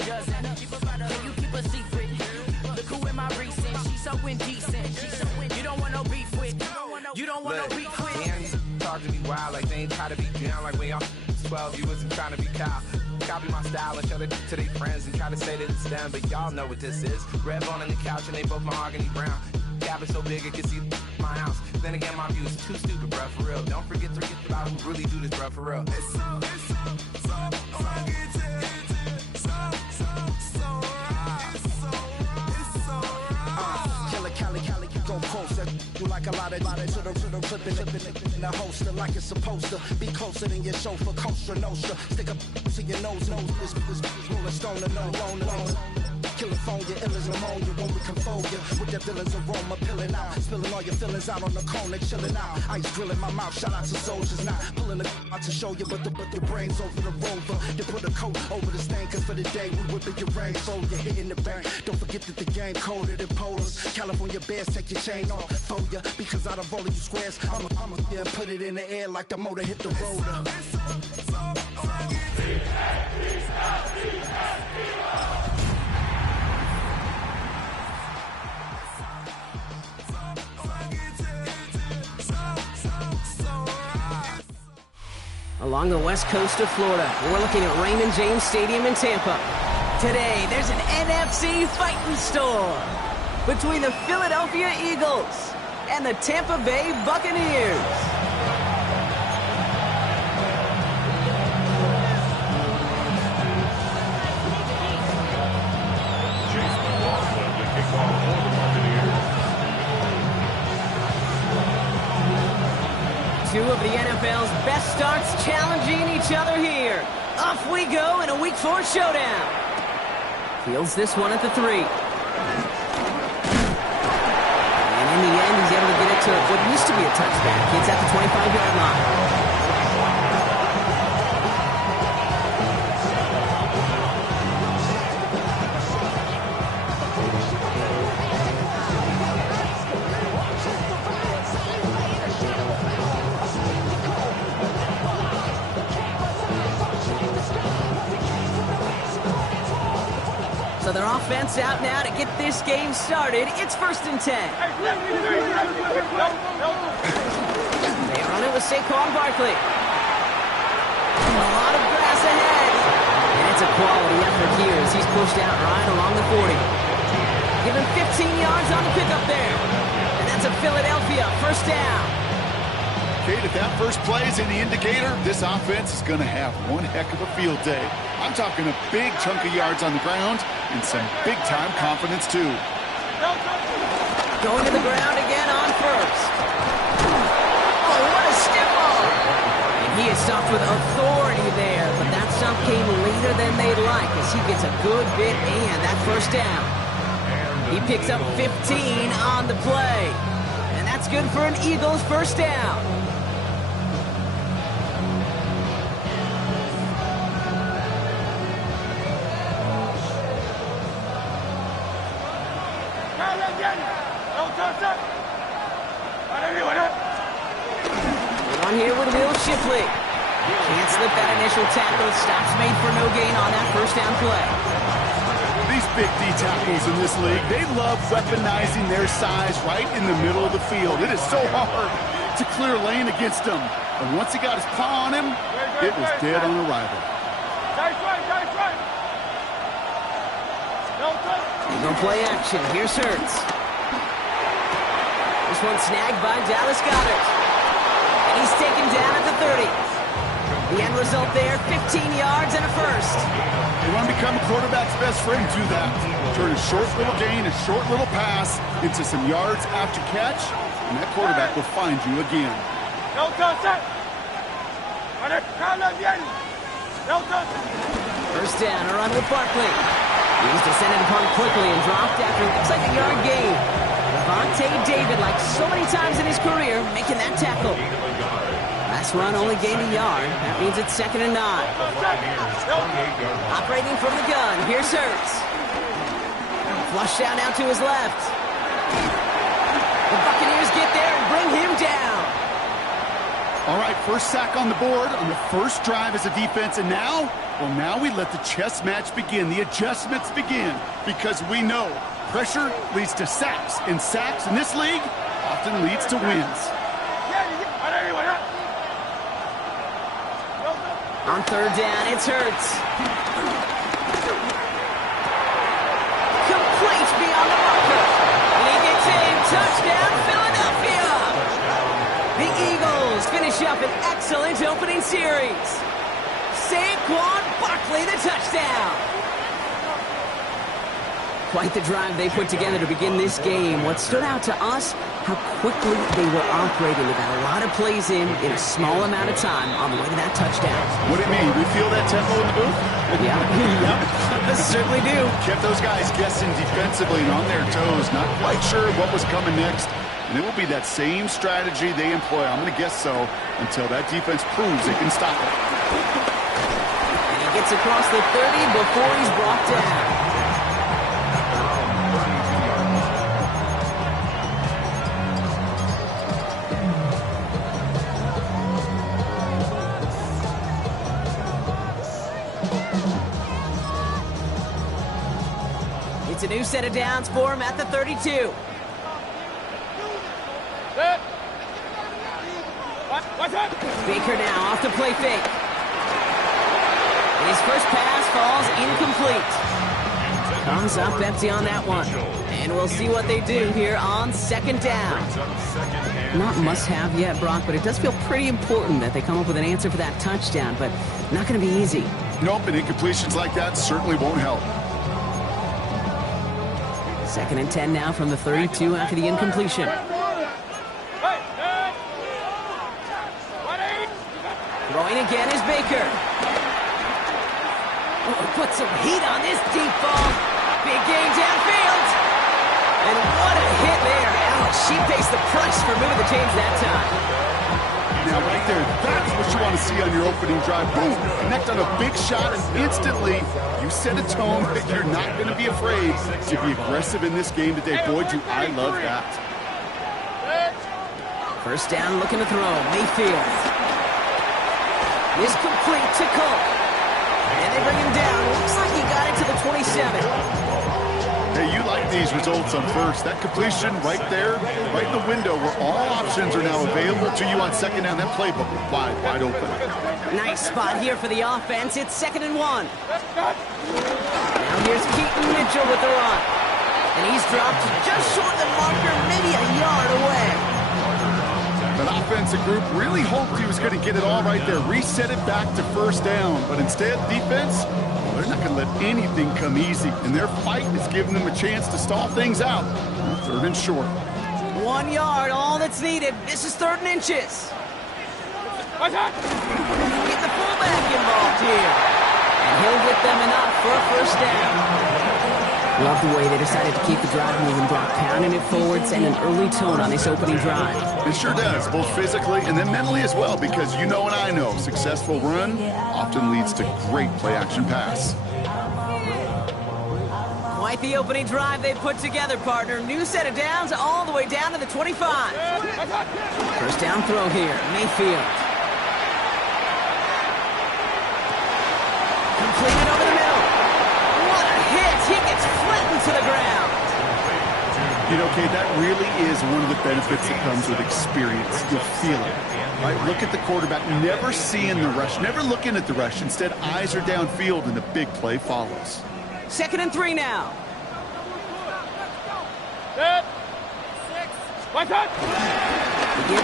a dozen. Can you keep a secret? Look who in my recent. She's so indecent. You don't want no beef with. You don't want no beef with. Damn, talk to me wild like they ain't try to be down like when y'all 12. You wasn't trying to be Kyle. Copy my style and show it to their friends and try to say that it's them, but y'all know what this is. Red bone on the couch and they both mahogany brown. Gap is so big it can see my house. Then again, my views too stupid, bruh, for real. Don't forget about who really do this, bruh, for real. Cali, go closer. You like a lot of to the clipping in the holster like it's supposed to be closer than your chauffeur, Costa Nostra. Stick up to your nose, this rolling stone and no loner. Killing phone, your ill as pneumonia when we confold you with that villain's aroma, pilling out, spilling all your feelings out on the corner, chilling out. Ice grilling my mouth, shout out to soldiers, not pulling the out to show you, but the brains over the rover. You put a coat over the stain, cause for the day we whipping your range, so you're hitting the bank. Don't forget that the game coded in polars. California bears, take your chain off for ya, because out of all of you squares, I'ma yeah, put it in the air like the motor hit the roller. Along the west coast of Florida, we're looking at Raymond James Stadium in Tampa. Today, there's an NFC fighting storm between the Philadelphia Eagles and the Tampa Bay Buccaneers. Two of the NFL's best starts challenging each other here. Off we go in a Week 4 showdown. Fields this one at the 3. And in the end, he's able to get it to what used to be a touchback. It's at the 25-yard line. So their offense out now to get this game started. It's 1st and 10. They are on it with Saquon Barkley. A lot of grass ahead. And it's a quality effort here as he's pushed out right along the 40. Give him 15 yards on the pickup there. And that's a Philadelphia 1st down. Kate, if that first play is any indicator, this offense is going to have one heck of a field day. I'm talking a big chunk of yards on the ground and some big-time confidence, too. Going to the ground again on 1st. Oh, what a stiff arm! And he is stopped with authority there, but that stop came later than they'd like as he gets a good bit and that 1st down. He picks up 15 on the play. And that's good for an Eagles 1st down. On here with Will Shipley. Can't slip that initial tackle. Stops made for no gain on that 1st down play. These big D tackles in this league, they love weaponizing their size right in the middle of the field. It is so hard to clear lane against them. And once he got his paw on him, it was dead on arrival. No play action. Here's Hurts. This one snagged by Dallas Goedert. And he's taken down at the 30. The end result there, 15 yards and a 1st. You want to become a quarterback's best friend, do that. Turn a short little gain, a short little pass into some yards after catch, and that quarterback will find you again. 1st down, a run with Barkley. He's descended upon quickly and dropped after it looks like a yard gain. Devontae David, like so many times in his career, making that tackle. Last run only gained a yard. That means it's 2nd and 9. Operating from the gun, here's Hurts. Flushed out now to his left. The Buccaneers get there and bring him down. All right, first sack on the board on the first drive as a defense, and now, well, now we let the chess match begin, the adjustments begin, because we know pressure leads to sacks, and sacks in this league often leads to wins. On third down, it's Hurts. Complete beyond the marker. League team, touchdown, Philadelphia! The Eagles finish up an excellent opening series. Saquon Barkley, the touchdown. Quite the drive they put together to begin this game. What stood out to us, how quickly they were operating. They got a lot of plays in a small amount of time on the way to that touchdown. What do you mean? We feel that tempo in the booth? Yeah. Yep. Certainly do. Kept those guys guessing defensively and on their toes, not quite sure what was coming next. And it will be that same strategy they employ, I'm going to guess so, until that defense proves it can stop it. And he gets across the 30 before he's brought down. It's a new set of downs for him at the 32. Baker now off the play fake. His first pass falls incomplete. Comes up empty on that one. And we'll see what they do here on second down. Not must-have yet, Brock, but it does feel pretty important that they come up with an answer for that touchdown, but not going to be easy. Nope, and incompletions like that certainly won't help. Second and 10 now from the 32 after the incompletion. Throwing again is Baker. Oh, put some heat on this deep ball. Big gain downfield. And what a hit there. Ouch, she pays the price for moving the chains that time. Now right there, that's what you want to see on your opening drive. Boom, connect on a big shot, and instantly you set a tone that you're not going to be afraid to be aggressive in this game today. Boy, do I love that. First down, looking to throw. Mayfield is complete to Cook. And they bring him down. Looks like he got it to the 27. Hey, you like these results on first. That completion right there, right in the window where all options are now available to you on second down. That playbook wide open. Nice spot here for the offense. It's 2nd and 1. Now here's Keaton Mitchell with the run. And he's dropped just short of the marker, maybe a yard away. That offensive group really hoped he was going to get it all right there, reset it back to first down. But instead, defense, they're not going to let anything come easy. And their fight is giving them a chance to stall things out. 3rd and short. 1 yard, all that's needed. This is 3rd and inches. Get the fullback involved here. And he'll get them enough for a first down. Love the way they decided to keep the drive moving, Brock, pounding it forward, sending an early tone on this opening drive. It sure does, both physically and then mentally as well, because you know and I know, successful run often leads to great play-action pass. Quite the opening drive they put together, partner. New set of downs all the way down to the 25. First down throw here, Mayfield. Completed over the middle. What a hit! He gets flattened to the ground. You know, Kate, that really is one of the benefits that comes with experience. You'll feel it. Right? Look at the quarterback, never seeing the rush, never looking at the rush. Instead, eyes are downfield, and the big play follows. 2nd and 3 now. Again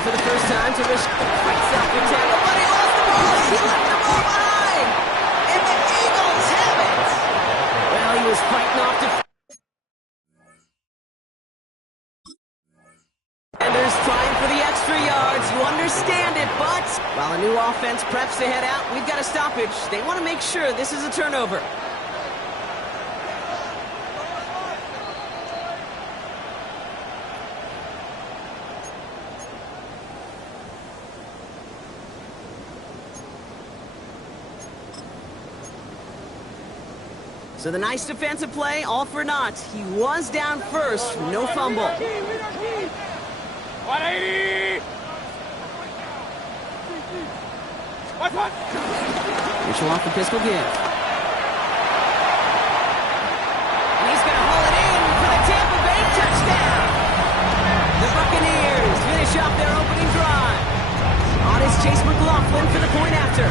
for the first time to risk fights out with tackle, but he lost the ball. He left the ball behind. And the Eagles have it. Well, he was fighting off to... Defenders trying for the extra yards. You understand it, but while a new offense preps to head out, we've got a stoppage. They want to make sure this is a turnover. So the nice defensive play, all for naught. He was down first, no fumble. 180! Mitchell off the pistol give. And he's going to haul it in for the Tampa Bay touchdown. The Buccaneers finish off their opening drive. On is Chase McLaughlin for the point after.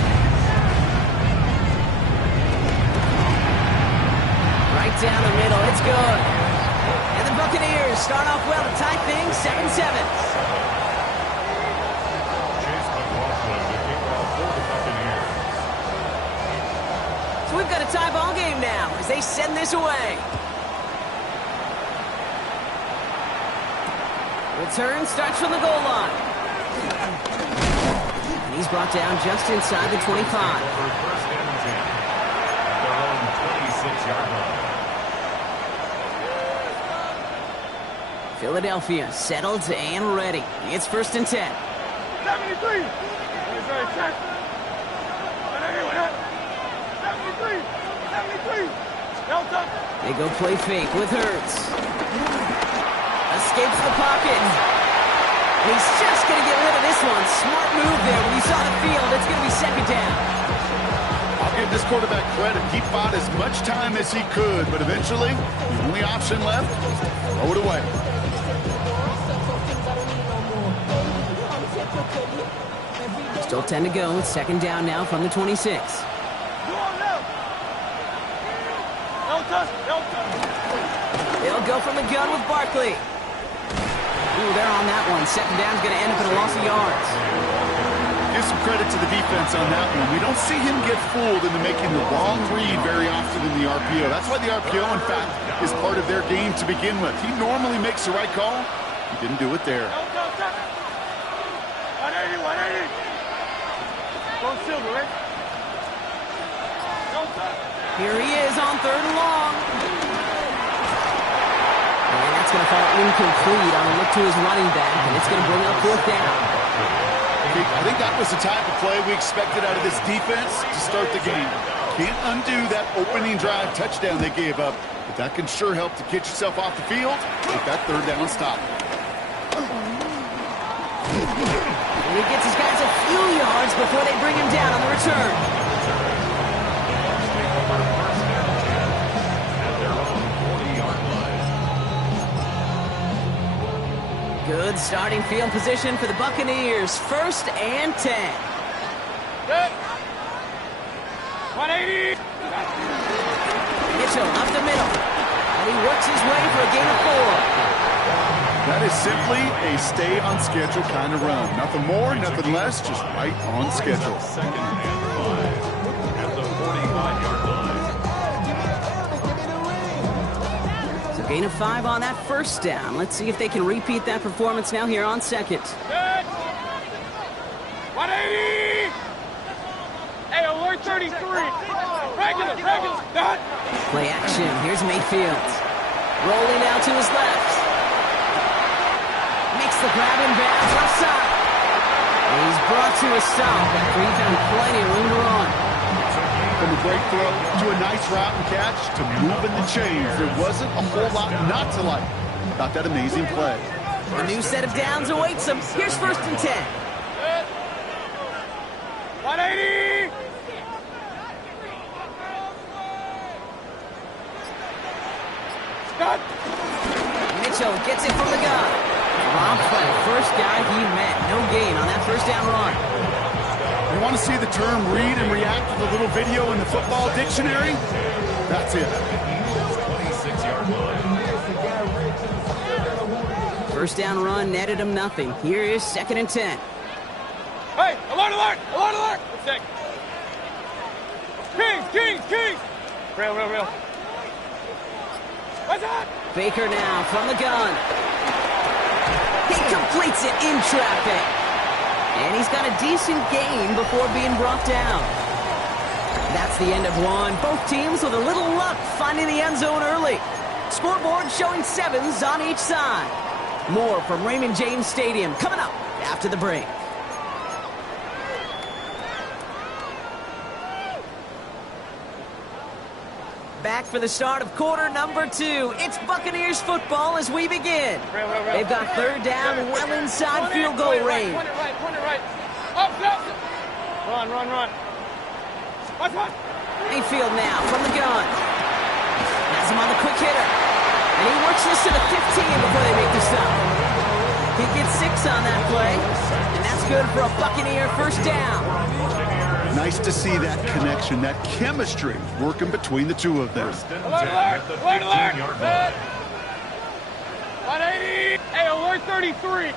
Right down the middle, it's good. And the Buccaneers start off well to tie things 7-7. So we've got a tie ball game now as they send this away. Return starts from the goal line. And he's brought down just inside the 25. First down and 10. Their own 26-yard line. Philadelphia settled and ready. It's 1st and 10. 73. They go play fake with Hurts. Escapes the pocket. He's just going to get rid of this one. Smart move there when he saw the field. It's going to be 2nd down. I'll give this quarterback credit. He fought as much time as he could, but eventually, the only option left was to throw it away. Still 10 to go. It's 2nd down now from the 26. They'll go from the gun with Barkley. Ooh, they're on that one. 2nd down's going to end up in a loss of yards. Give some credit to the defense on that one. We don't see him get fooled into making the wrong read very often in the RPO. That's why the RPO, in fact, is part of their game to begin with. He normally makes the right call. He didn't do it there. 180, 180. Go Silver, right? Here he is on 3rd and long. And that's going to fall incomplete on a look to his running back, and it's going to bring up 4th down. I think that was the type of play we expected out of this defense to start the game. Can't undo that opening drive touchdown they gave up, but that can sure help to get yourself off the field with that 3rd down stop. And he gets his guys a few yards before they bring him down on the return. Good starting field position for the Buccaneers. 1st and 10. 180. Mitchell up the middle. And he works his way for a gain of 4. That is simply a stay on schedule kind of run. Nothing more, nothing less, just right on schedule. 2nd and 5 at the 45-yard line. So gain of 5 on that 1st down. Let's see if they can repeat that performance now here on 2nd. 180. Hey, alert 33. Regular. Done. Play action. Here's Mayfield. Rolling out to his left. Makes the grab and bounds left side. And he's brought to a stop after he found plenty of room to run. From a great throw to a nice route and catch to moving the chains. There wasn't a whole lot not to like about that amazing play. A new set of downs awaits him. Here's 1st and 10. 180. Stop. Mitchell gets it from the gun. Romped by the first guy he met. No gain on that 1st down run. You want to see the term read and react to the little video in the football dictionary? That's it. 26-yard line. 1st down run netted him nothing. Here is 2nd and 10. Hey, alert. One sec. Kings. Real. What's that? Baker now from the gun. He completes it in traffic. And he's got a decent gain before being brought down. That's the end of one. Both teams with a little luck finding the end zone early. Scoreboard showing 7s on each side. More from Raymond James Stadium coming up after the break. Back for the start of quarter number 2. It's Buccaneers football as we begin. They've got 3rd down well inside field goal range. Point it right. Up. Run, run, run. Mayfield now from the gun. Has him on the quick hitter. And he works this to the 15 before they make the stop. He gets 6 on that play. And that's good for a Buccaneer first down. Nice to see that connection, that chemistry working between the two of them. Alert! 180! Hey, alert 33!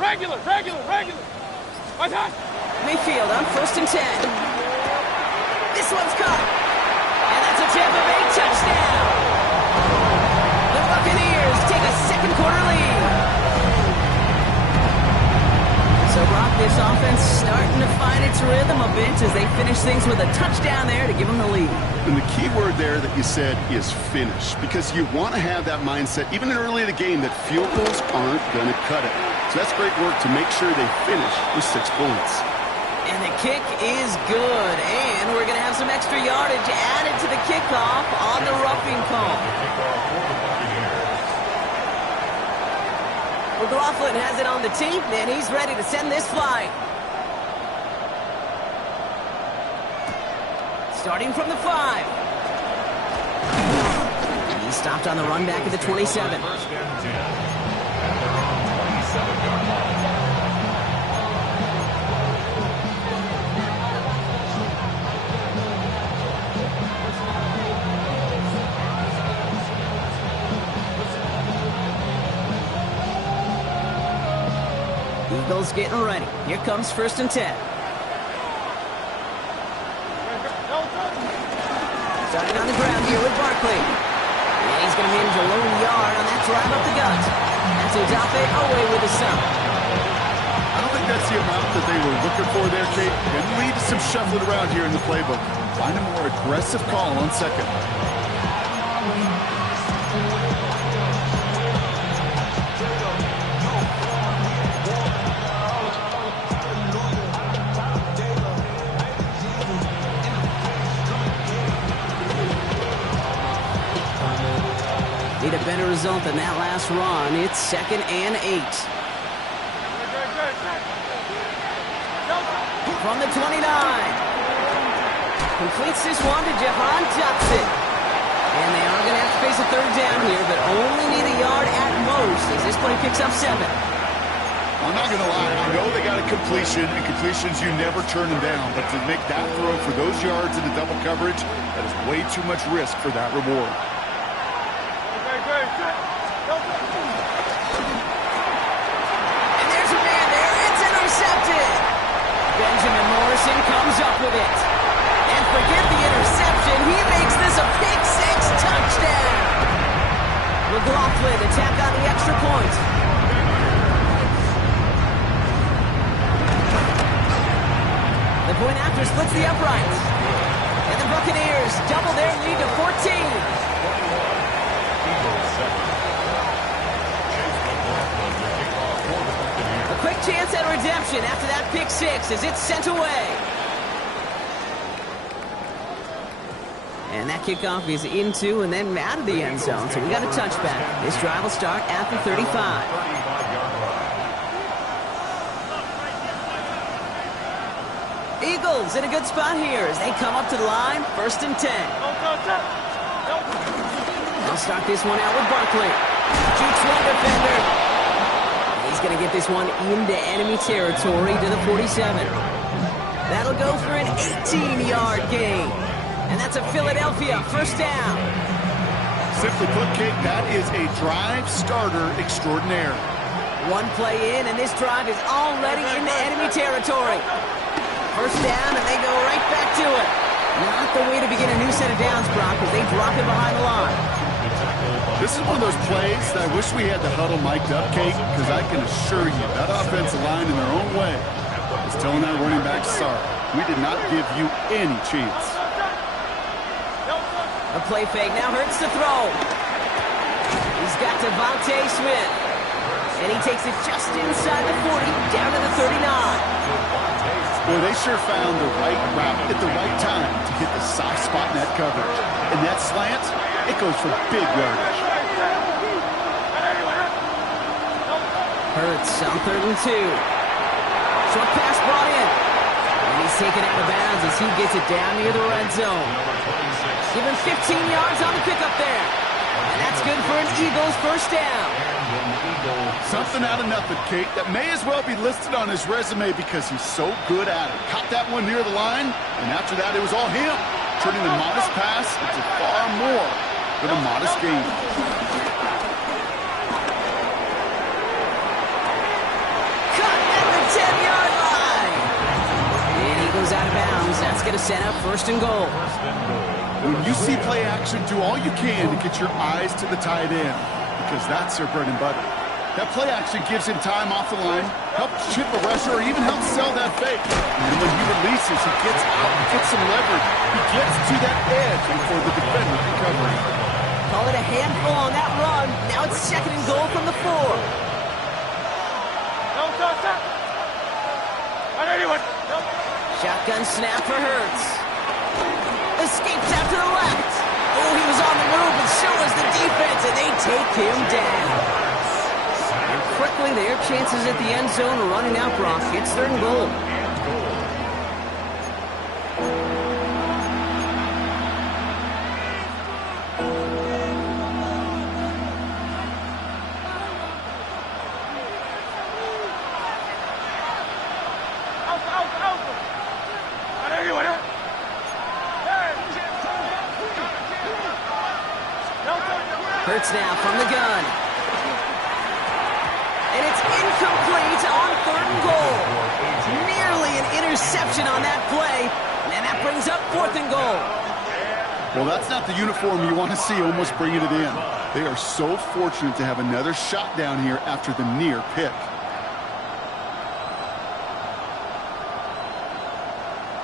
Regular! Mayfield on 1st and 10. This one's caught. And that's a Tampa Bay touchdown. The Buccaneers take a second quarter lead. So, Brock, this offense starting to find its rhythm a bit as they finish things with a touchdown there to give them the lead. And the key word there that you said is finish, because you want to have that mindset, even early in the game, that field goals aren't going to cut it. So that's great work to make sure they finish with 6 points. And the kick is good, and we're going to have some extra yardage added to the kickoff on the roughing call. McLaughlin has it on the tee, and he's ready to send this flying. Starting from the 5. He's stopped on the run back at the 27. First and 10 at their own 27-yard line. Eagles getting ready. Here comes 1st and 10. Starting on the ground here with Barkley. And he's going to manage a lone yard on that drive up the gut. That's Odafe away with the sub. I don't think that's the amount that they were looking for there, Kate. Can lead to some shuffling around here in the playbook. Find a more aggressive call on 2nd. Need a better result than that last run. It's 2nd and 8. From the 29. Completes this one to Jahan Johnson. And they are going to have to face a 3rd down here, but only need a yard at most as this play picks up 7. I'm not going to lie. I know they got a completion, and completions, you never turn them down. But to make that throw for those yards in the double coverage, that is way too much risk for that reward. And there's a man there. It's intercepted. Benjamin Morrison comes up with it. And forget the interception. He makes this a pick-6 touchdown. McLaughlin to tack on the extra point. The point after splits the uprights. And the Buccaneers double their lead to 14. A quick chance at redemption after that pick-6 as it's sent away. And that kickoff is into and then out of the end zone, so we got a touchback. This drive will start at the 35. Eagles in a good spot here as they come up to the line, 1st and 10. I'll start this one out with Barkley. Shoots one defender. He's going to get this one into enemy territory to the 47. That'll go for an 18-yard gain. And that's a Philadelphia 1st down. Simply put, Kate, that is a drive starter extraordinaire. One play in, and this drive is already into enemy territory. 1st down, and they go right back to it. Not the way to begin a new set of downs, Brock, as they drop it behind the line. This is one of those plays that I wish we had the huddle mic'd up, Kate, because I can assure you that offensive line in their own way is telling that running back, sorry, we did not give you any chance. A play fake now hurts the throw. He's got Devontae Smith. And he takes it just inside the 40, down to the 39. Boy, they sure found the right route at the right time to hit the soft spot in that coverage. And that slant, it goes for big yardage. Hurts on 3rd and 2. Short pass brought in. And he's taken out of bounds as he gets it down near the red zone. Give him 15 yards on the pickup there. And that's good for an Eagles first down. Something out of nothing, Kate, that may as well be listed on his resume because he's so good at it. Caught that one near the line, and after that, it was all him, turning the modest pass into far more than a modest gain. Cut at the 10-yard line. And he goes out of bounds. That's going to set up first and goal. When you see play action, do all you can to get your eyes to the tight end, because that's their bread and butter. That play action gives him time off the line, helps chip a rusher, or even helps sell that fake. And when he releases, he gets out and gets some leverage. He gets to that edge before the defender can cover him. Call it a handful on that run. Now it's second and goal from the 4. No, stop. I know anyone. No. Shotgun snap for Hurts. Escapes out to the left. Oh, he was on the move, and so was the defense, and they take him down. And quickly, their chances at the end zone are running out, Brock. It's third and goal. I know anyone. Hurts now from the gun. And it's incomplete on third and goal. Nearly an interception on that play. And that brings up fourth and goal. Well, that's not the uniform you want to see almost bringing it in. They are so fortunate to have another shot down here after the near pick.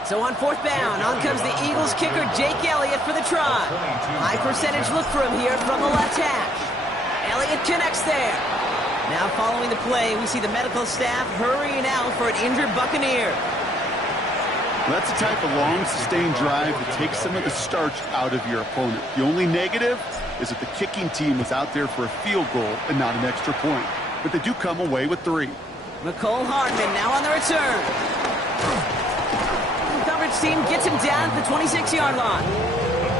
So on fourth down, on comes the Eagles kicker, Jake Elliott, for the try. High percentage look for him here from the left hash. Elliott connects there. Now following the play, we see the medical staff hurrying out for an injured Buccaneer. That's the type of long, sustained drive that takes some of the starch out of your opponent. The only negative is that the kicking team was out there for a field goal and not an extra point. But they do come away with 3. McCole Hardman now on the return. The coverage team gets him down at the 26-yard line. The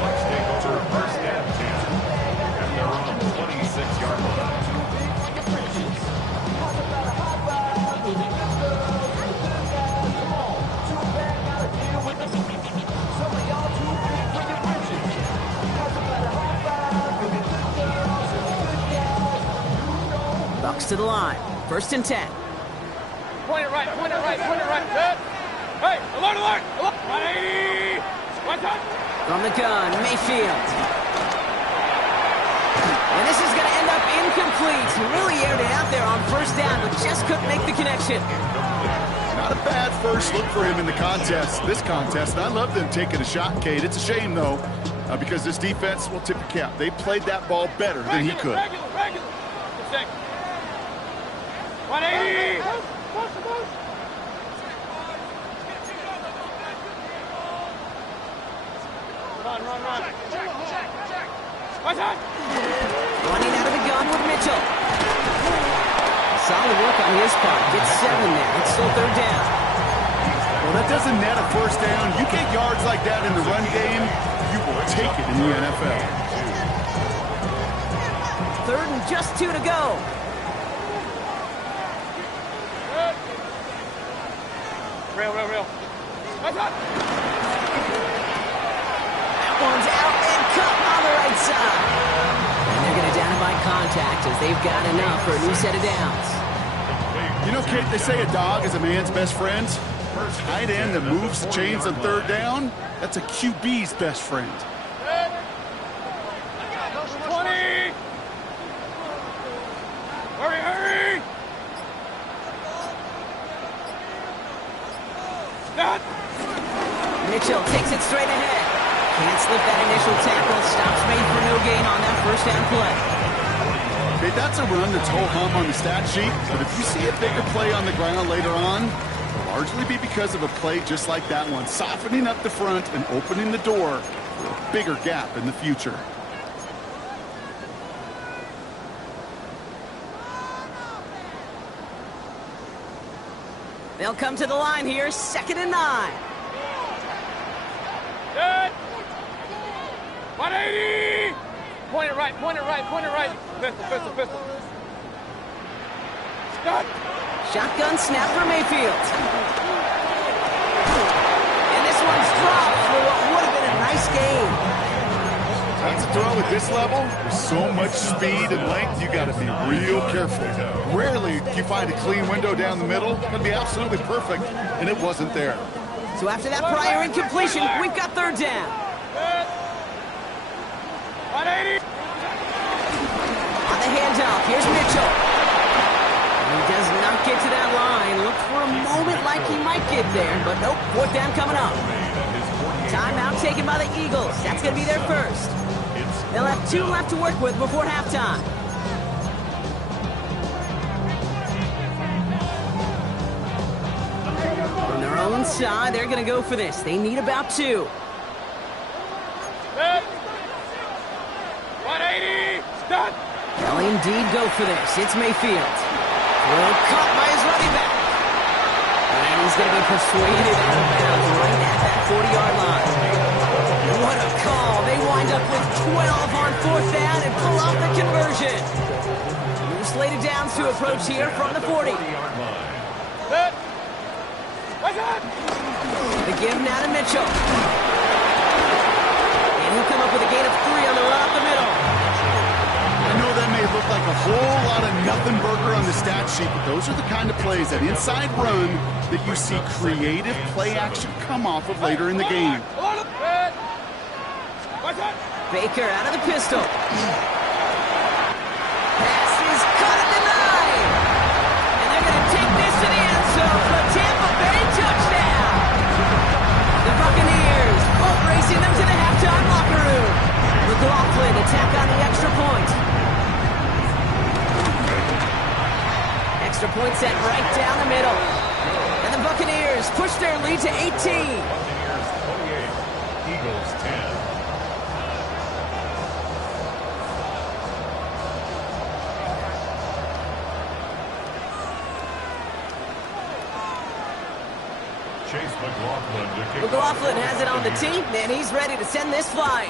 Bucs take over first and 10 at their own 26-yard line. Bucs to the line. First and 10. Point it right. Good. Hey, alert. 180. One touch. From the gun, Mayfield. And this is going to end up incomplete. He really aired it out there on first down, but just couldn't make the connection. Not a bad first look for him in the this contest. And I love them taking a shot, Kate. It's a shame, though, because this defense will tip the cap. They played that ball better than he could. Regular. 180. Run. What's that? Running out of the gun with Mitchell. Solid work on his part. Gets 7 there. It's still third down. Well, that doesn't net a first down. You get yards like that in the run game, you will take it in the NFL. Third and just 2 to go. Real. What's that? One's out and cut on the right side. And they're going to down him by contact as they've got enough for a new set of downs. You know, Kate, they say a dog is a man's best friend. Tight end that moves the chains on third down, that's a QB's best friend. 20. Hurry. Stop. Mitchell takes it straight ahead. Can't slip that initial tackle. Stops made for no gain on that first down play. Okay, that's a run that's ho-hum on the stat sheet, but if you see a bigger play on the ground later on, it'll largely be because of a play just like that one, softening up the front and opening the door for a bigger gap in the future. They'll come to the line here, 2nd and 9. Good. 180. Point it right, point it right, point it right. Pistol. Stop. Shotgun snap for Mayfield. And this one's dropped for what would have been a nice game. That's a throw at this level. There's so much speed and length, you got to be real careful. Rarely do you find a clean window down the middle. It's going to be absolutely perfect, and it wasn't there. So after that prior incompletion, we've got 3rd down. 180. On the handoff, here's Mitchell. He does not get to that line. Looked for a moment like he might get there, but nope, 4th down coming up. Timeout taken by the Eagles. That's going to be their first. They'll have 2 left to work with before halftime. From their own side, they're going to go for this. They need about 2. 180. Stop. They'll indeed go for this. It's Mayfield. Well, caught by his running back. And he's going to be persuaded out of bounds right at that 40-yard line. What a call. They wind up with 12 on 4th down and pull off the conversion. We're slated downs to approach here from the 40. The give now to Mitchell. And he'll come up with a gain of 3 on the run up the middle. I know that may look like a whole lot of nothing burger on the stat sheet, but those are the kind of plays, that inside run, that you see creative play action come off of later in the game. Baker out of the pistol. Pass is cut and denied. And they're going to take this to the end zone for a Tampa Bay touchdown. The Buccaneers boat racing them to the halftime locker room. McLaughlin attack on the extra point. Extra point set right down the middle. And the Buccaneers push their lead to 18. Buccaneers 28, Eagles 10. Chase McLaughlin has it on the tee, and he's ready to send this flying.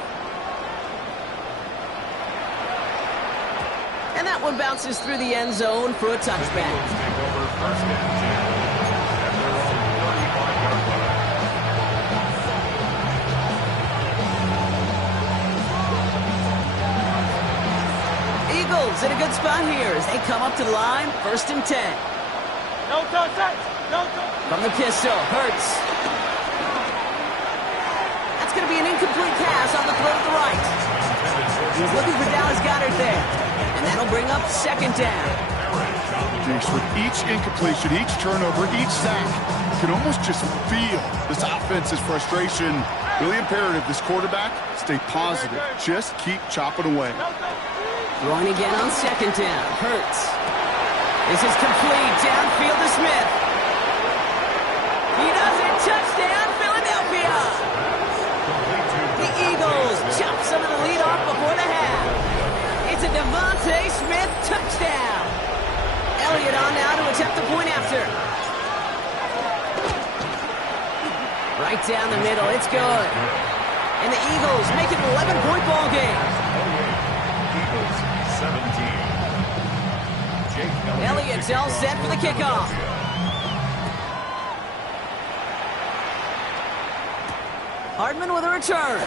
And that one bounces through the end zone for a touchback. Eagles in a good spot here as they come up to the line, 1st and 10. No touch. From the pistol, Hurts. That's going to be an incomplete pass on the throw to the right. He's looking for Dallas Goedert there. And that'll bring up 2nd down. Jace, with each incompletion, each turnover, each sack, you can almost just feel this offense's frustration. Really imperative, this quarterback, stay positive. Just keep chopping away. Throwing again on 2nd down. Hurts. This is complete. Downfield to Smith. He does it. Touchdown, Philadelphia. The Eagles chop some of the lead off before the half. It's a Devontae Smith touchdown. Elliott on now to attempt the point after. Right down the middle. It's good. And the Eagles make it an 11-point ball game. Eagles 17. Elliott's all set for the kickoff. Hardman with a return.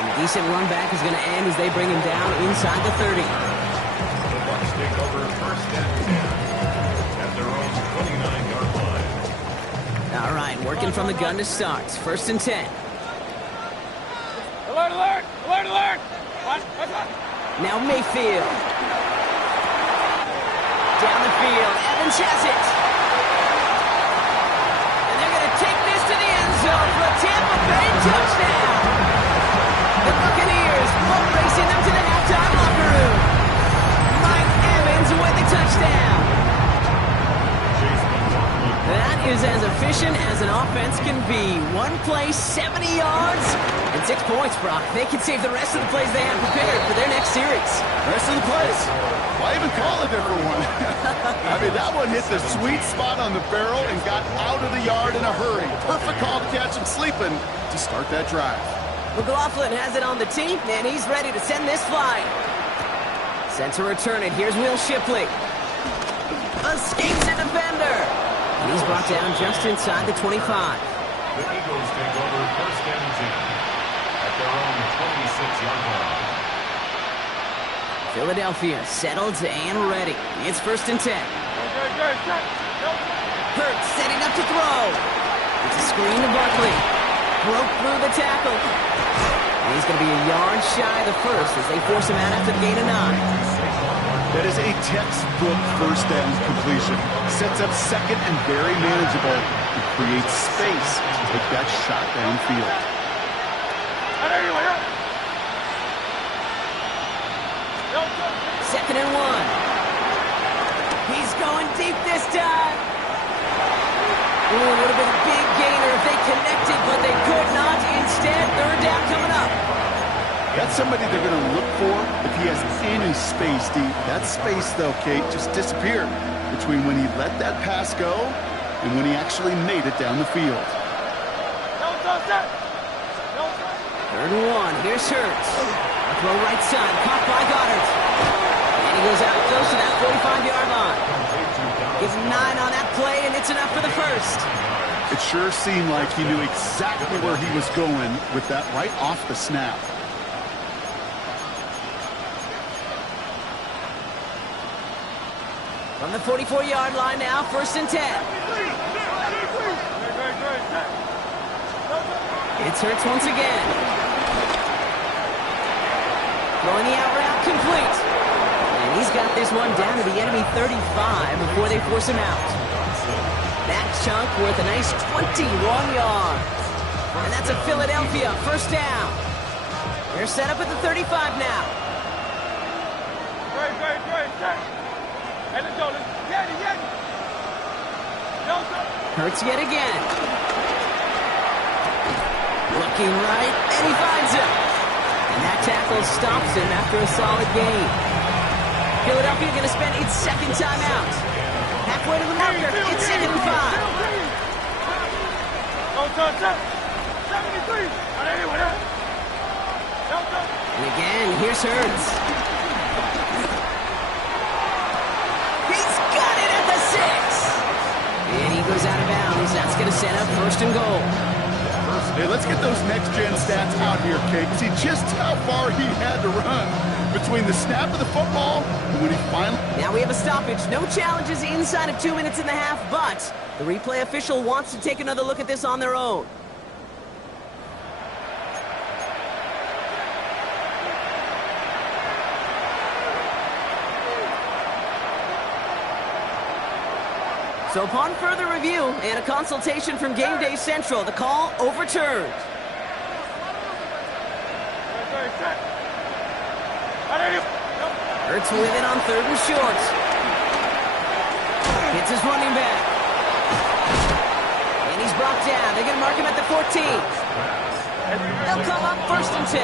And a decent run back is going to end as they bring him down inside the 30. The Bucs take over 1st and 10 at their own 29-yard line. All right, working from the gun to start. 1st and 10. Alert. Now Mayfield. Down the field. Evans has it. And they're going to take this to the end zone for a Tampa Bay touchdown. The Buccaneers boat racing them to the halftime locker room. Mike Evans with the touchdown. That is as efficient as an offense can be. One play, 70 yards, and 6 points, Brock. They can save the rest of the plays they have prepared for their next series. Rest of the plays? Why even call a different one? I mean, that one hit the sweet spot on the barrel and got out of the yard in a hurry. Perfect call to catch him sleeping to start that drive. McLaughlin has it on the tee, and he's ready to send this flying. Sent to return it. Here's Will Shipley. Escapes a defender. And he's brought down just inside the 25. The Eagles take over first and 10 at their own 26-yard line. Philadelphia settled and ready. It's first and 10. Hurts setting up to throw. It's a screen to Barkley. Broke through the tackle. And he's going to be a yard shy of the first as they force him out after the gain of 9. That is a textbook first down completion. Sets up second and very manageable and creates space to take that shot downfield. Second and 1. He's going deep this time. Ooh, it would have been a big gainer if they connected, but they could not. Instead, third down coming up. That's somebody they're going to look for if he has any space deep. That space, though, Kate, just disappeared between when he let that pass go and when he actually made it down the field. Third and 1. Here's Hurts. Throw right side. Caught by Goddard. And he goes out close to that 45-yard line. Gives him 9 on that play, and it's enough for the first. It sure seemed like he knew exactly where he was going with that right off the snap. From the 44-yard line now, first and 10. It's Hurts once again. Throwing the out route complete. And he's got this one down to the enemy 35 before they force him out. That chunk worth a nice 21 yards. And that's a Philadelphia first down. They're set up at the 35 now. Hurts yet again. Looking right, and he finds him. And that tackle stops him after a solid gain. Philadelphia going to spend its second timeout. Halfway to the marker, it's second and 5. And again, here's Hurts. He's got it at the 6. And he goes out of bounds. That's going to set up first and goal. Hey, let's get those next-gen stats out here, Kate. See just how far he had to run between the snap of the football and when he finally... Now we have a stoppage. No challenges inside of 2 minutes and a half, but the replay official wants to take another look at this on their own. So upon further review and a consultation from Game Day Central, the call overturned. Hurts with it on third and short. Hits his running back. And he's brought down. They're going to mark him at the 14. They'll come up first and 10.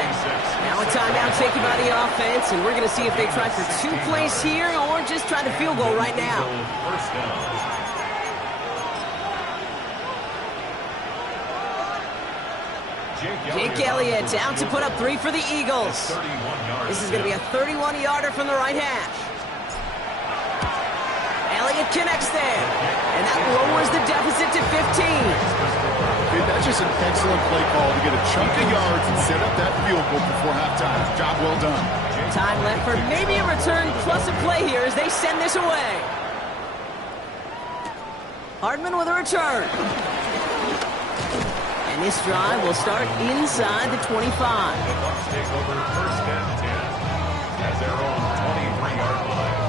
Now a timeout taken by the offense, and we're going to see if they try for 2 plays here or just try the field goal right now. First down. Jake Elliott out to put up 3 for the Eagles. This is going to be a 31-yarder from the right hash. Elliott connects there, and that lowers the deficit to 15. Hey, that's just an excellent play call to get a chunk of yards and set up that field goal before halftime. Job well done. Time left for maybe a return plus a play here as they send this away. Hardman with a return. And this drive will start inside the 25. The Bucs take over first and 10 at their own 23-yard line.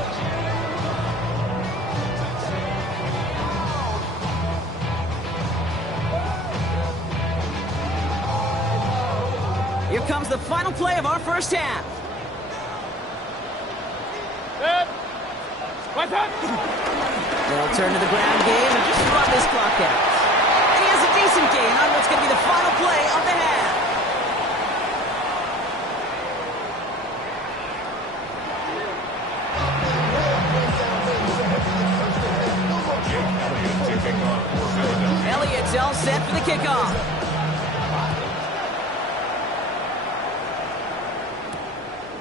Here comes the final play of our first half. They'll turn to the ground game and just run this clock out. And he has a decent gain on what's going to be the final play of the half. Elliott's all set for the kickoff.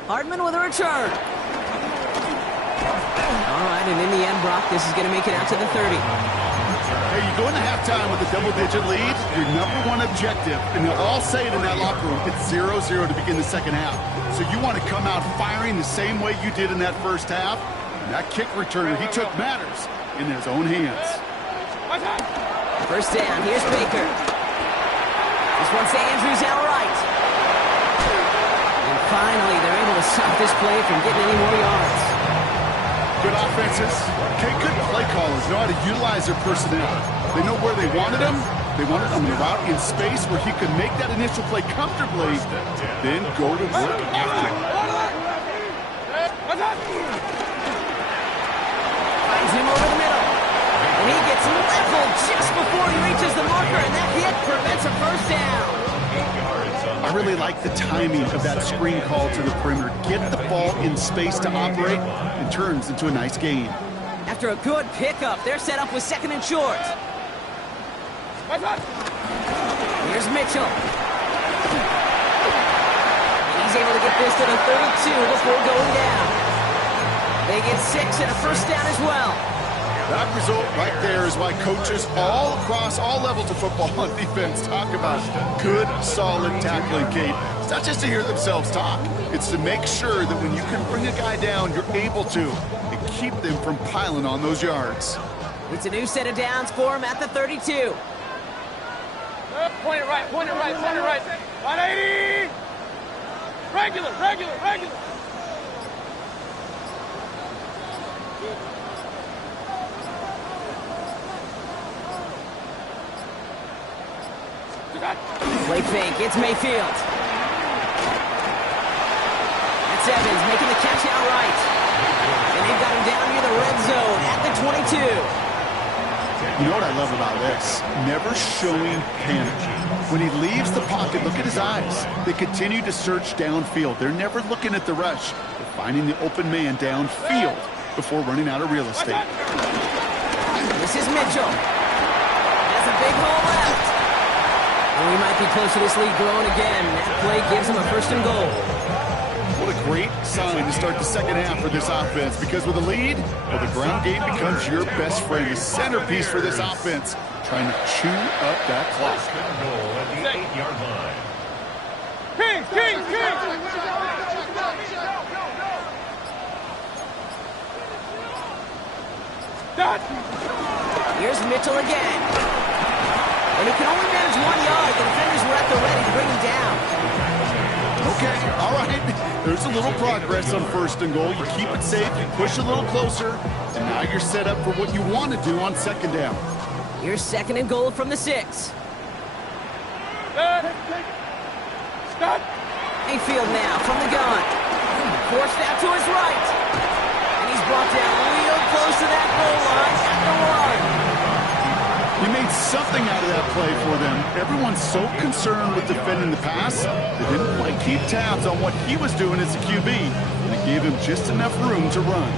Hardman with a return. All right, and in the end, Brock, this is going to make it out to the 30. Hey, you go into halftime with a double-digit lead, your number one objective, and they'll all say it in that locker room, it's 0-0 to begin the second half. So you want to come out firing the same way you did in that first half. And that kick returner, he took matters in his own hands. First down, here's Baker. This one's to Andrews out right. And finally, they're able to stop this play from getting any more yards. Good offenses. Okay, good play callers know how to utilize their personnel. They know where they wanted him. They wanted him in a route in space where he could make that initial play comfortably, then go to work after. Finds him over the middle. And he gets leveled just before he reaches the marker, and that hit prevents a first down. I really like the timing of that screen call to the perimeter. Get the ball in space to operate and turns into a nice gain. After a good pickup, they're set up with second and short. Here's Mitchell. And he's able to get this to the 32 before going down. They get 6 and a first down as well. That result right there is why coaches all across all levels of football on defense talk about good, solid tackling, Kate. It's not just to hear themselves talk. It's to make sure that when you can bring a guy down, you're able to and keep them from piling on those yards. It's a new set of downs for him at the 32. Point it right, point it right, point it right. 180! Regular, regular, regular. Play fake, it's Mayfield. That's Evans making the catch outright. And they've got him down near the red zone at the 22. You know what I love about this? Never showing panic. When he leaves the pocket, look at his eyes. They continue to search downfield. They're never looking at the rush. They're finding the open man downfield before running out of real estate. This is Mitchell. Has a big hole left. And we might be close to this lead growing again. That play gives him a first and goal. What a great sign to start the second half for this offense, because with a lead, well, the ground game becomes your best friend, the centerpiece for this offense, trying to chew up that clock. Goal at the 8-yard line. Kings, Kings, Kings! Dot! Here's Mitchell again. And he can only manage 1 yard. The defenders were at the ready to bring him down. Okay, all right. There's a little progress on first and goal. You keep it safe, you push a little closer, and now you're set up for what you want to do on second down. Here's second and goal from the 6. Stop! Mayfield now from the gun. Forced out to his right. And he's brought down real close to that goal line at the 1. He made something out of that play for them. Everyone's so concerned with defending the pass, they didn't quite keep tabs on what he was doing as a QB, and it gave him just enough room to run.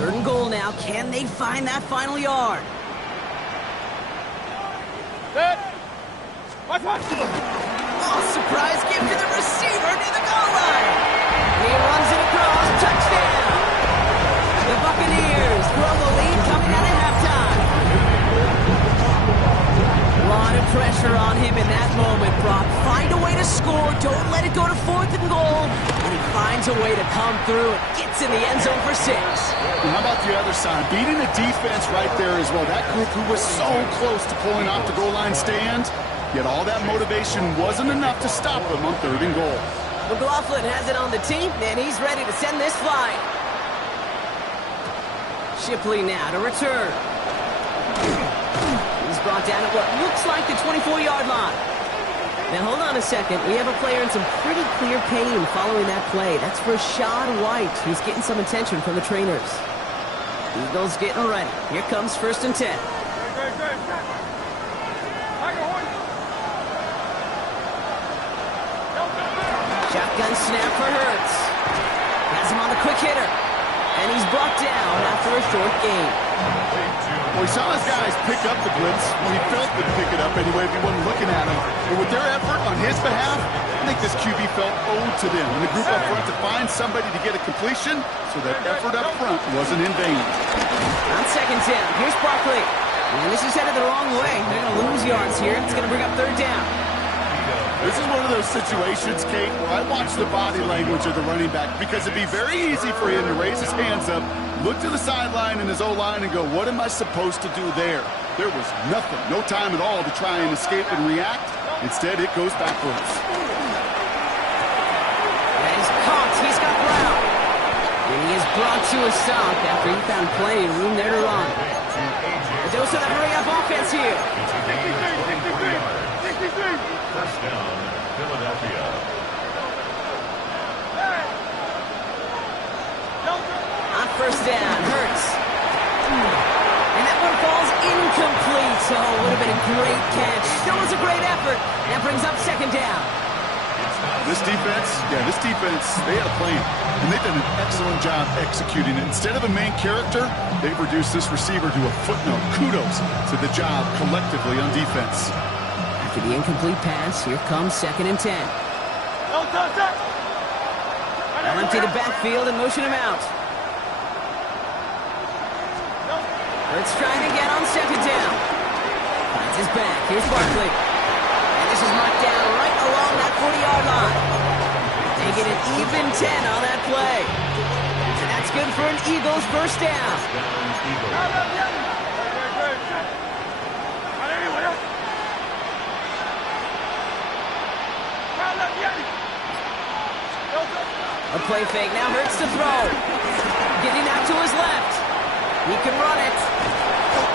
Third and goal now. Can they find that final yard? Oh, surprise give to the receiver near the goal line. He runs it across. Touchdown. The Buccaneers grow the lead coming out of halftime. A lot of pressure on him in that moment, Brock. Find a way to score. Don't let it go to 4th and goal. And he finds a way to come through and gets in the end zone for 6. And how about the other side? Beating the defense right there as well. That group who was so close to pulling off the goal line stand, yet all that motivation wasn't enough to stop them on 3rd and goal. McLaughlin has it on the team, and he's ready to send this flying. Shipley now to return. He's brought down at what looks like the 24-yard line. Now, hold on a second. We have a player in some pretty clear pain following that play. That's Rashad White, who's getting some attention from the trainers. Eagles getting ready. Here comes 1st and 10. Shotgun snap for Hurts. Has him on the quick hitter. And he's brought down after a short gain. Well, he saw his guys pick up the blitz when he felt them pick it up anyway if he wasn't looking at him. But with their effort on his behalf, I think this QB felt owed to them and the group up front to find somebody to get a completion, so that effort up front wasn't in vain. On 2nd down, here's Barkley. And this is headed the wrong way. They're going to lose yards here. It's going to bring up 3rd down. This is one of those situations, Kate, where I watch the body language of the running back because it'd be very easy for him to raise his hands up, look to the sideline in his O-line and go, what am I supposed to do there? There was nothing, no time at all to try and escape and react. Instead, it goes backwards. And he's caught. He's got Brown. And he is brought to a stop after he found plenty of room there to run. A dose of the hurry-up offense here. 1st down, Philadelphia. On 1st down, Hurts. And that one falls incomplete. So it would have been a great catch. Still was a great effort. That brings up 2nd down. This defense, they had a plan. And they've done an excellent job executing it. Instead of a main character, they've reduced this receiver to a footnote. Kudos to the job collectively on defense. After the incomplete pass, here comes 2nd and 10. They'll empty the backfield and motion him out. Hurts trying to get on 2nd down. Finds his back. Here's Barkley. And this is marked down right along that 40-yard line. They get an even 10 on that play. And that's good for an Eagles 1st down. A play fake, now Hurts to throw. Getting out to his left. He can run it.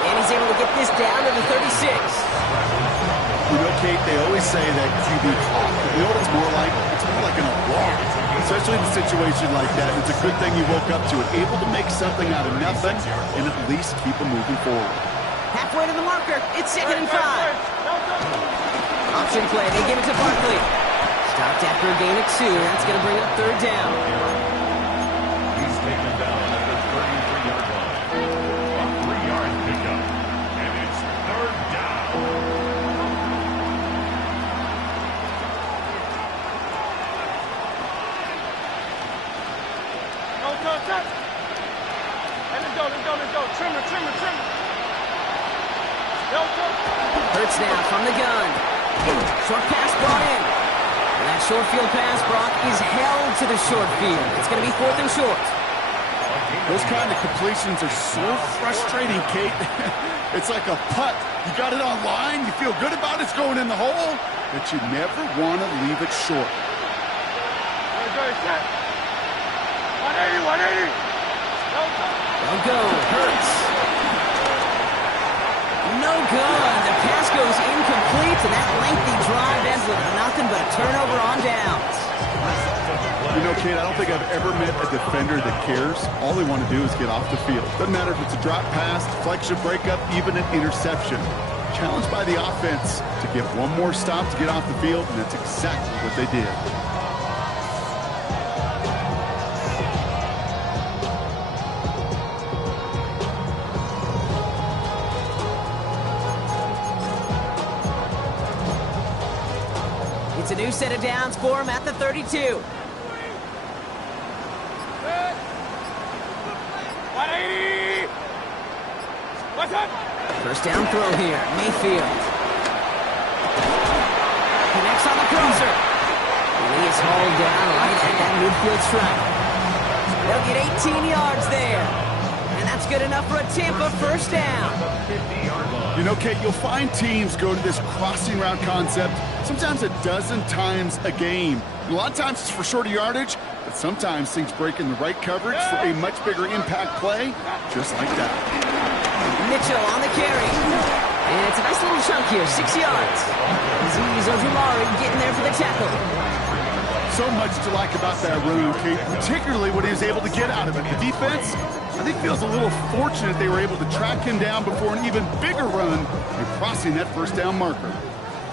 And he's able to get this down to the 36. You know, Kate, they always say that QB hawk. You know what it's more like? It's more like an walk. Especially in a situation like that. It's a good thing you woke up to it. Able to make something out of nothing and at least keep them moving forward. Halfway to the marker. It's 2nd and 5. Option play. They give it to Barkley. Stopped after a gain of 2. That's going to bring up 3rd down. He's taken down at the 33-yard line. A 3-yard pickup. And it's 3rd down. Let's go. Trimmer. Hurts now from the gun. Short pass brought in. And that short field pass, Brock, is held to the short field. It's going to be 4th and short. Those kind of completions are so frustrating, Kate. It's like a putt. You got it on line, you feel good about it's going in the hole, but you never want to leave it short. 180. They'll go. Hurts. No good. The pass goes incomplete, and that lengthy drive ends with nothing but a turnover on downs. You know, Kate, I don't think I've ever met a defender that cares. All they want to do is get off the field. Doesn't matter if it's a drop pass, deflection, breakup, even an interception. Challenged by the offense to get one more stop to get off the field, and that's exactly what they did. It's a new set of downs for him at the 32. 180. What's up? 1st down throw here. Mayfield. Connects on the crosser. And he is hauled down right at that midfield stripe. They'll get 18 yards there. And that's good enough for a Tampa 1st down. You know, Kate, you'll find teams go to this crossing route concept sometimes a dozen times a game. And a lot of times it's for shorter yardage, but sometimes things break in the right coverage for a much bigger impact play, just like that. Mitchell on the carry. And it's a nice little chunk here, 6 yards. Aziz Ojulari getting there for the tackle. So much to like about that run, Kate, particularly what he was able to get out of it. The defense, I think, feels a little fortunate they were able to track him down before an even bigger run and crossing that first down marker.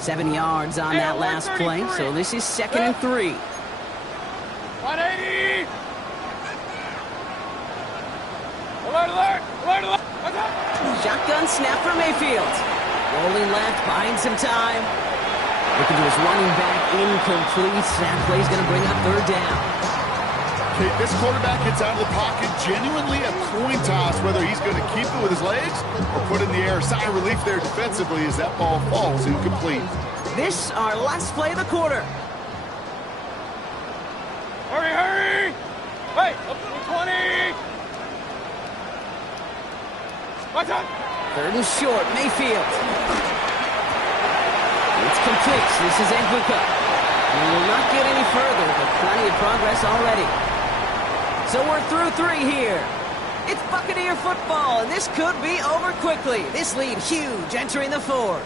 7 yards on that last play, so this is 2nd and 3. 180! Alert, alert! Alert, alert! Shotgun snap for Mayfield. Rolling left, buying some time. Looking to his running back, incomplete. That play's going to bring up 3rd down. Kate, this quarterback gets out of the pocket, genuinely a coin toss whether he's going to keep it with his legs or put it in the air. Sigh of relief there defensively as that ball falls incomplete. This, our last play of the quarter. Hurry, hurry! Wait, up to the 20! What's up? 3rd and short, Mayfield. It's complete. This is Ebuka. We will not get any further, but plenty of progress already. So we're through 3 here. It's Buccaneer football, and this could be over quickly. This lead huge, entering the 4th.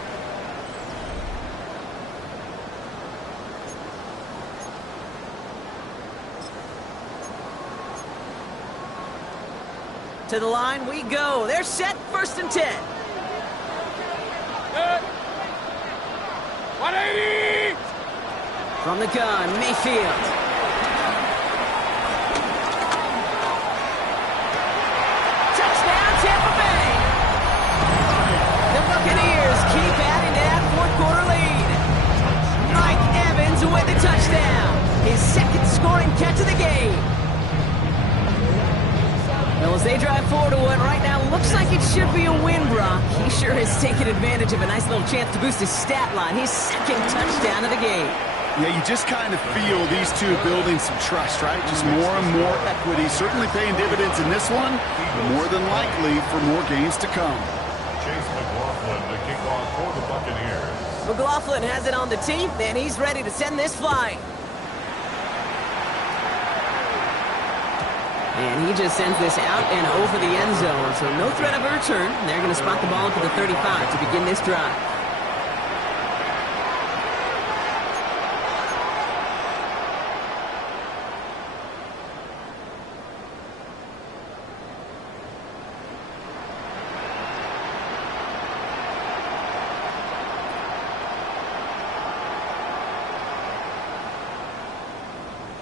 To the line we go. They're set, 1st and 10. Good. 180! From the gun, Mayfield. Touchdown, Tampa Bay! The Buccaneers keep adding to that 4th quarter lead. Mike Evans with the touchdown. His 2nd scoring catch of the game. Well, as they drive forward to what right now looks like it should be a win, Brock, he sure has taken advantage of a nice little chance to boost his stat line. His 2nd touchdown of the game. Yeah, you just kind of feel these two building some trust, right? Just more and more equity, certainly paying dividends in this one, but more than likely for more games to come. Chase McLaughlin, the kickoff for the Buccaneers. McLaughlin has it on the team, and he's ready to send this flying. And he just sends this out and over the end zone, so no threat of a return. They're going to spot the ball to the 35 to begin this drive.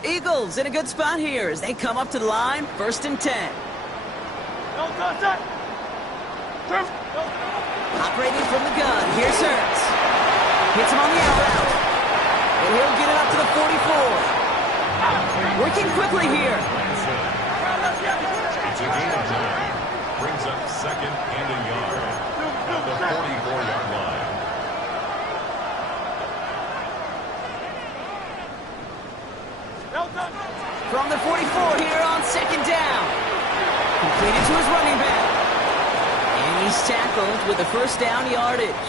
Eagles in a good spot here as they come up to the line, 1st and 10. Operating from the gun, here's Hurts. Hits him on the out route. And he'll get it up to the 44. Working quickly here. It's a gain of 9. Brings up 2nd and a yard at the 44-yard line. From the 44 here on 2nd down. Completed to his running back. And he's tackled with the 1st down yardage.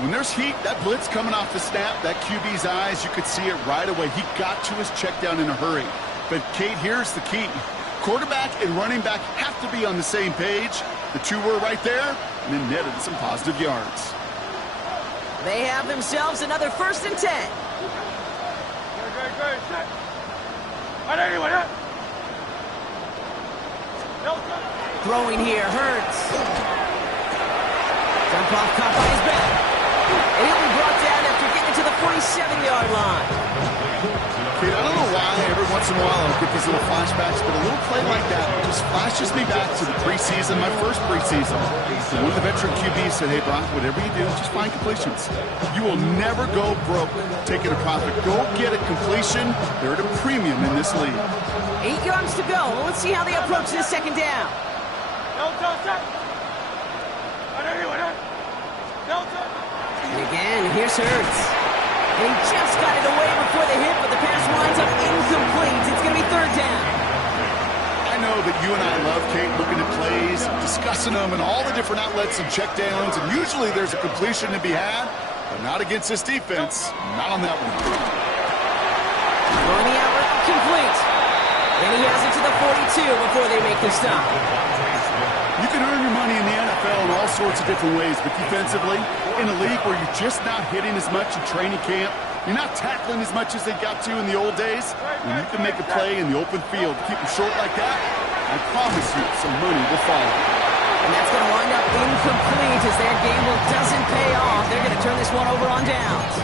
When there's heat, that blitz coming off the snap, that QB's eyes, you could see it right away. He got to his check down in a hurry. But, Kate, here's the key. Quarterback and running back have to be on the same page. The two were right there, and then netted some positive yards. They have themselves another 1st and 10. Throwing here, Hurts. Jump off, caught by his back. And he'll be brought down after getting to the 47-yard line. Kate, I don't know why every once in a while I'll get these little flashbacks, but a little play like that just flashes me back to the preseason, my first preseason. One of the veteran QBs said, hey, Brock, whatever you do, just find completions. You will never go broke taking a profit. Go get a completion. They're at a premium in this league. 8 yards to go. Let's see how they approach this 2nd down. And again, here's Hurts. And he just got it away before the hit, but the pass winds up incomplete. It's going to be 3rd down. I know that you and I love, Kate, looking at plays, discussing them, and all the different outlets and checkdowns, and usually there's a completion to be had, but not against this defense. Not on that one. Throwing the out route complete. And he has it to the 42 before they make the stop. You can earn your money in the NFL in all sorts of different ways, but defensively, in a league where you're just not hitting as much in training camp, you're not tackling as much as they got to in the old days, when you can make a play in the open field, keep them short like that, I promise you some money will follow. And that's going to wind up incomplete as their gamble doesn't pay off. They're going to turn this one over on downs.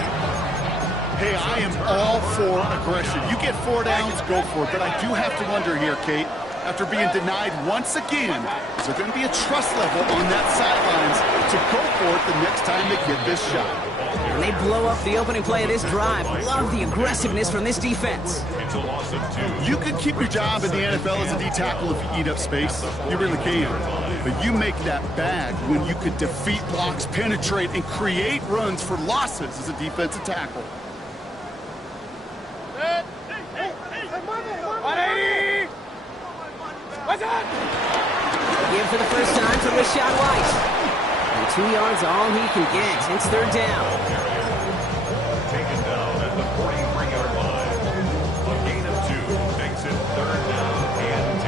Hey, I am all for aggression. You get 4 downs, go for it. But I do have to wonder here, Kate, after being denied once again, is there going to be a trust level on that sidelines to go for it the next time they get this shot? And they blow up the opening play of this drive. Love the aggressiveness from this defense. It's a loss of 2. You can keep your job in the NFL as a D-tackle if you eat up space. You really can. But you make that bag when you can defeat blocks, penetrate, and create runs for losses as a defensive tackle. 180! What's up? Give for the first time for Rashad White. And 2 yards all he can get. It's third down. Taken down at the 43-yard line. A gain of 2 makes it third down and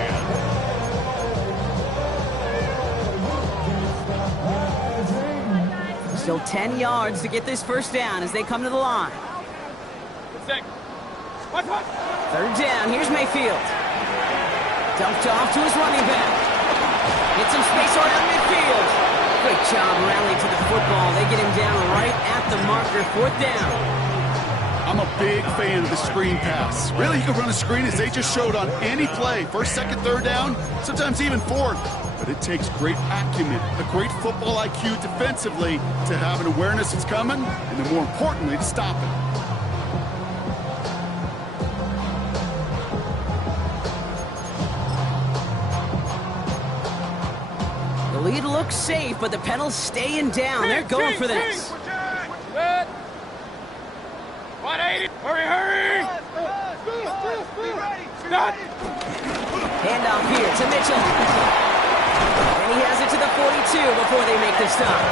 10. Still 10 yards to get this first down as they come to the line. What? Third down. Here's Mayfield. Dumped off to his running back. Get some space around midfield. Great job rallying to the football. They get him down right at the marker. Fourth down. I'm a big fan of the screen pass. Really, you can run a screen as they just showed on any play. First, second, third down, sometimes even fourth. But it takes great acumen, a great football IQ defensively to have an awareness it's coming, and then more importantly, to stop it. The lead looks safe, but the pedal's staying down. They're going for this. 180! Hurry! Stop! Handoff here to Mitchell. And he has it to the 42 before they make the stop.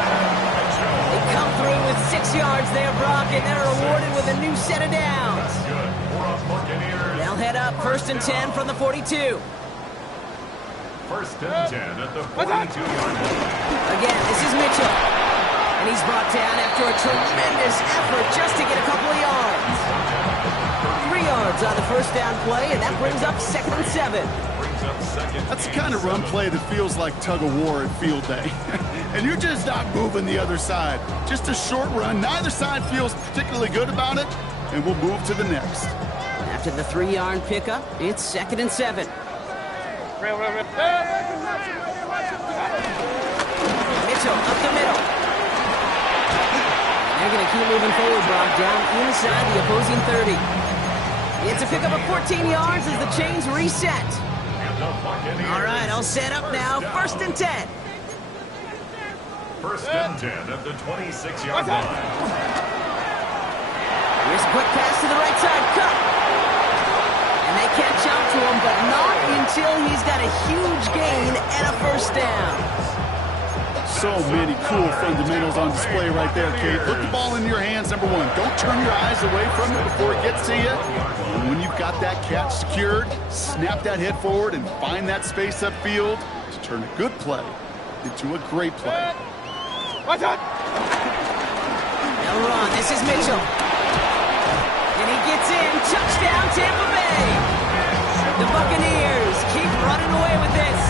They come through with 6 yards there, Brock, and they're rewarded with a new set of downs. They'll head up 1st and 10 from the 42. 1st and 10 at the 42-yard line. Again, this is Mitchell. And he's brought down after a tremendous effort just to get a couple of yards. 3 yards on the first down play, and that brings up 2nd and 7. That's the kind of run play that feels like tug of war at field day. And you're just not moving the other side. Just a short run. Neither side feels particularly good about it, and we'll move to the next. After the 3-yard pickup, it's 2nd and 7. Mitchell up the middle. They're going to keep moving forward, Brock, down inside the opposing 30. It's a pickup of 14 yards as the chains reset. All right, all set up now. 1st and 10. 1st and 10 at the 26-yard line. Here's a quick pass to the right side. Cut. And they catch up to him, but not until he's got a huge gain and a first down. So many cool fundamentals on display right there, Kate. Put the ball in your hands, number one. Don't turn your eyes away from it before it gets to you. And when you've got that catch secured, snap that head forward and find that space upfield to turn a good play into a great play. What's up? Now run. This is Mitchell. And he gets in. Touchdown, Tampa Bay. The Buccaneers keep running away with this.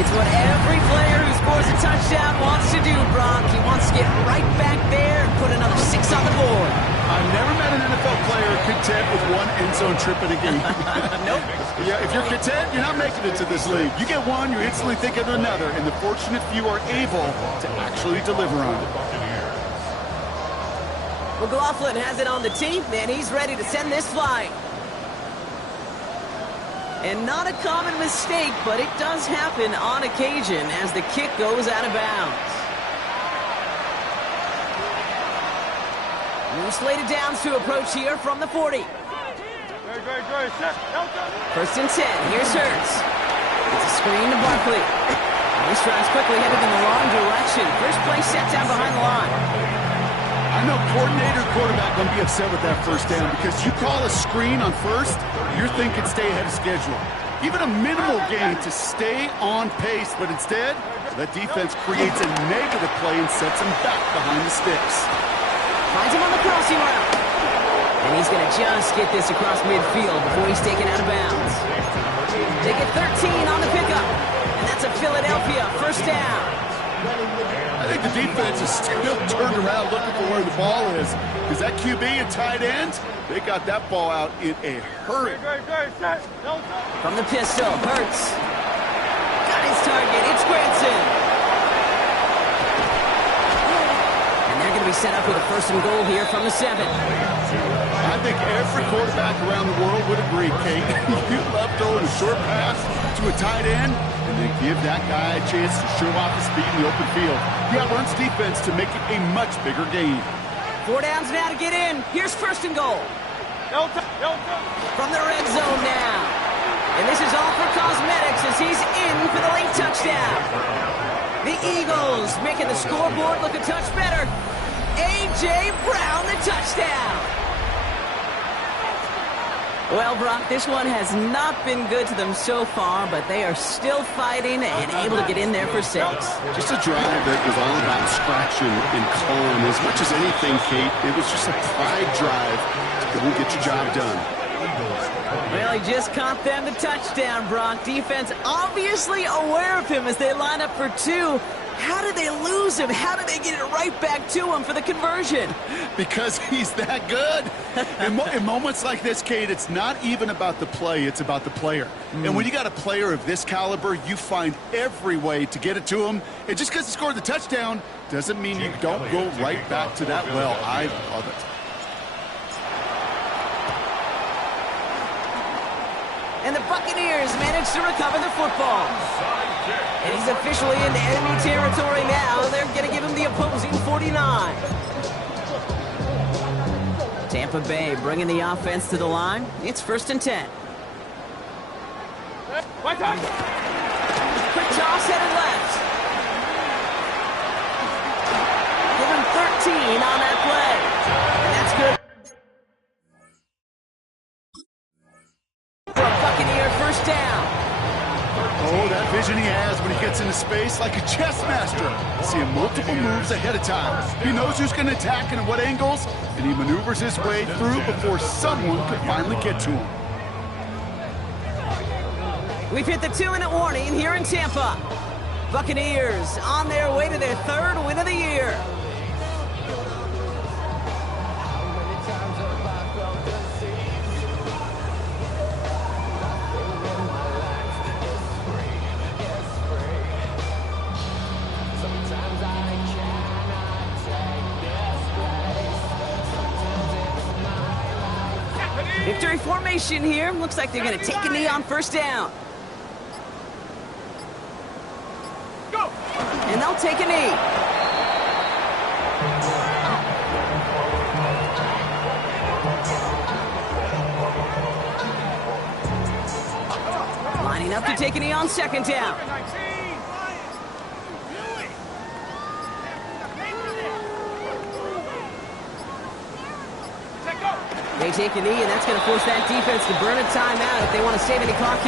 It's what every player who scores a touchdown wants to do, Brock. He wants to get right back there and put another 6 on the board. I've never met an NFL player content with one end zone trip in a game. Nope. Yeah, if you're content, you're not making it to this league. You get one, you instantly think of another, and the fortunate few are able to actually deliver on it. McLaughlin has it on the tee, and he's ready to send this flying. And not a common mistake, but it does happen on occasion as the kick goes out of bounds. New slated downs to approach here from the 40. Great. 1st and 10. Here's Hurts. It's a screen to Barkley. And this drive's quickly headed in the wrong direction. First play set down behind the line. I know coordinator, quarterback going to be upset with that first down because you call a screen on first, you're thinking stay ahead of schedule. even a minimal gain to stay on pace, but instead, that defense creates a negative play and sets him back behind the sticks. Finds him on the crossing route. And he's going to just get this across midfield before he's taken out of bounds. They get 13 on the pickup. And that's a Philadelphia first down. I think the defense is still turned around looking for where the ball is. Because that QB and tight end, they got that ball out in a hurry. From the pistol, Hurts. Got his target. It's Granson. And they're going to be set up with a first and goal here from the 7. I think every quarterback around the world would agree, Kate. You love throwing a short pass to a tight end and then give that guy a chance to show off his speed in the open field. Yeah, runs defense to make it a much bigger gain. 4 downs now to get in. Here's first and goal. From the red zone now. And this is all for cosmetics as he's in for the late touchdown. The Eagles making the scoreboard look a touch better. A.J. Brown, the touchdown. Well, Brock, this one has not been good to them so far, but they are still fighting and able to get in there for 6. Just a drive that was all about scratching and clawing. As much as anything, Kate, it was just a pride drive to go and get your job done. Well, he just caught them the touchdown, Brock. Defense obviously aware of him as they line up for 2. How did they lose him? How did they get it right back to him for the conversion? Because he's that good. In moments like this, Kate, it's not even about the play, it's about the player. And when you got a player of this caliber, you find every way to get it to him. And just because he scored the touchdown doesn't mean you don't go right back to that well. I love it. And the Buccaneers managed to recover the football. And he's officially into enemy territory now. They're going to give him the opposing 49. Tampa Bay bringing the offense to the line. It's first and 10. Quick toss headed left. Give him 13 on that play. And that's good. For a Buccaneer first down. Oh, that vision he has when he gets into space like a chess master. Seeing multiple moves ahead of time. He knows who's going to attack and at what angles, and he maneuvers his way through before someone could finally get to him. We've hit the 2-minute warning here in Tampa. Buccaneers on their way to their 3rd win of the year. Victory formation here. Looks like they're going to take a knee on first down. Go! And they'll take a knee. Lining up to take a knee on second down. They take a knee, and that's going to force that defense to burn a timeout if they want to save any clock here.